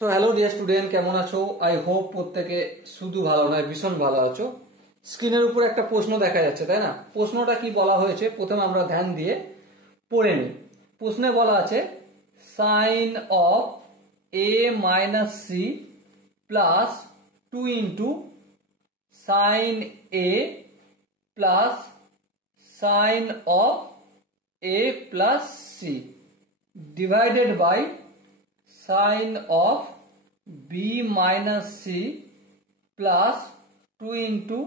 তো hello dear student, কেমন আছো? আই হোপ প্রত্যেকে শুধু ভালো নয়, ভীষণ ভালো আছো। স্ক্রিনের উপর একটা প্রশ্ন দেখা যাচ্ছে, তাই না? প্রশ্নটা কি বলা হয়েছে প্রথমে আমরা ধ্যান দিয়ে পড়ে নিই। প্রশ্নে বলা আছে sine of A minus C plus 2 into sine A plus sine of A plus C divided by sin of b minus c plus 2 into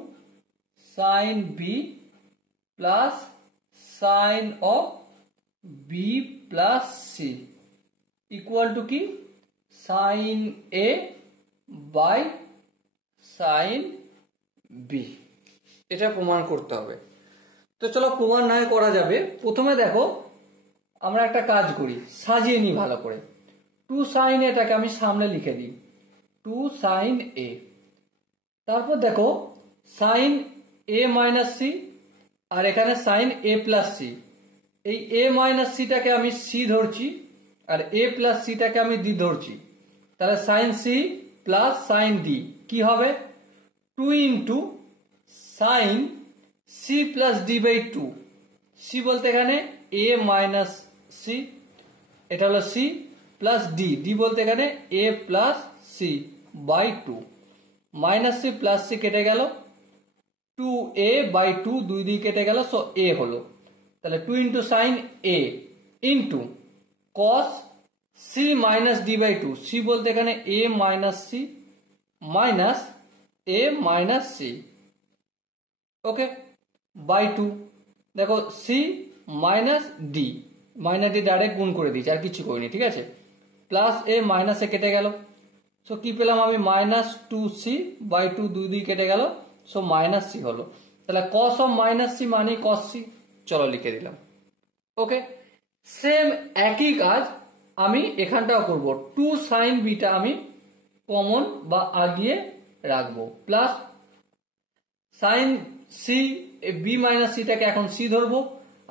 sin b plus sin of b plus c equal to কি sin a by sin b। এটা প্রমাণ করতে হবে। তো চলো প্রমাণ নয় করা যাবে। প্রথমে দেখো আমরা একটা কাজ করি, সাজিয়ে নিই ভালো করে। 2 sin এটাকে আমি সামনে লিখে দিই, 2 sin a। তারপর দেখো sin a মাইনাস সি আর এখানে sin a প্লাস সি। এই a মাইনাস সিটাকে আমি সি ধরছি আর a প্লাস সিটাকে আমি ডি ধরছি। তাহলে sin c plus sin d কি হবে? 2 into sin c plus d by 2। C বলতে এখানে a মাইনাস সি, এটা হলো সি প্লাস ডি, ডি বলতে এখানে A plus C by 2। Minus C plus C কেটে গেল, 2a বাই 2 দুই দুই কেটে গেল, সো এ হলো। তাহলে 2 into sine A into cos C minus D by 2। C বলতে এখানে A minus C minus A minus C, okay, by 2। দেখো C minus D, minus D direct গুণ করে দিয়েছি, আর কিছু করিনি, ঠিক আছে। প্লাস এ মাইনাস এ কেটে গেল, সো কি পেলাম আমি? মাইনাস 2c বাই 2 দুই দুই কেটে গেল, সো মাইনাস সি হলো। তাহলে কস অফ মাইনাস সি মানে কস সি, চলো লিখে দিলাম, ওকে। সেম একই কাজ আমি এখানটাও করব। 2 সাইন বিটা আমি কমন বা আগিয়ে রাখবো, plus sine C, B minus সিটাকে এখন সি ধরবো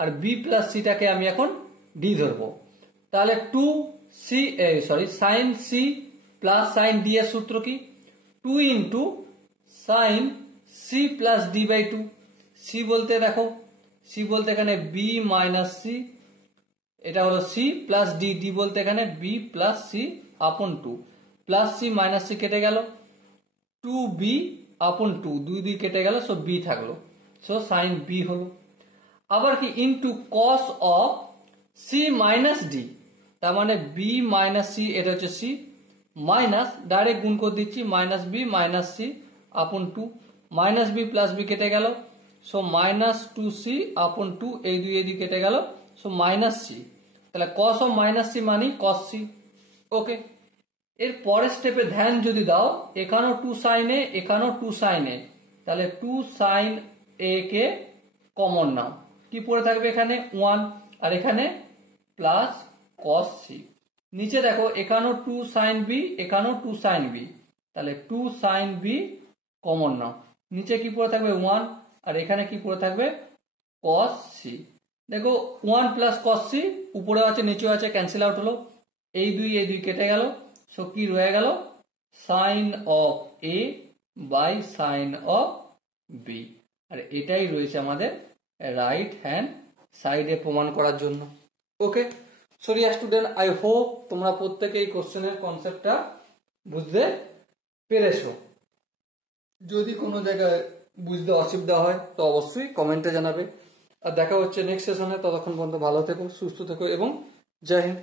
আর বি প্লাস সিটাকে আমি এখন ডি ধরবো। তাহলে 2 C sine C plus sine D এর সূত্র কি? 2 into sine C plus D by 2। C বলতে দেখো, সি বলতে এখানে বি মাইনাস সি, এটা হলো সি প্লাস ডি, ডি বলতে এখানে বি প্লাস সি আপন 2। প্লাস সি মাইনাস সি কেটে গেল, 2b আপন 2 দুই দুই কেটে গেল, সো বি থাকলো, সো সাইন বি হলো। আবার কি into cos of C minus D, তার মানে বি মাইনাস সি, এটা হচ্ছে সি মাইনাস, ডাইরেক্ট গুণ করে দিচ্ছি, মাইনাস বি মাইনাস সি আপন 2। মাইনাস বি প্লাস বি কেটে গেল, সো মাইনাস 2c আপন 2, এই দুই এই দুই কেটে গেল, সো মাইনাস সি। তাহলে কস অফ মাইনাস সি মানে কস সি, ওকে। এর পরের স্টেপে ধ্যান যদি দাও, এখানেও 2 সাইন এ, এখানেও 2 সাইন এ, তাহলে 2 সাইন এ কে কমন নাও, কি পড়ে থাকবে এখানে 1 আর এখানে প্লাস কস সি। নিচে দেখো এখানেও 2 সাইন বি, এখানেও 2 সাইন বি, তাহলে 2 সাইন বি কমন নাও, নিচে কি পড়ে থাকবে 1 আর এখানে কি পড়ে থাকবে কস সি। দেখো 1 প্লাস কস সি উপরে আছে নিচেও আছে, ক্যান্সেল আউট হলো, এই দুই কেটে গেল, সো কি রয়ে গেল? Sine of A by sine of B. আর এটাই রয়েছে আমাদের রাইট হ্যান্ড সাইডে প্রমাণ করার জন্য, okay. Sorry student, I hope তোমরা প্রত্যেকে এই কোশ্চেনের কনসেপ্টটা বুঝতে পেরেছো। যদি কোনো জায়গায় বুঝতে অসুবিধা হয় তো অবশ্যই কমেন্টে জানাবে। আর দেখা হচ্ছে নেক্সট সেশনে, ততক্ষণ পর্যন্ত ভালো থেকো, সুস্থ থেকো এবং জয় হিন্দ।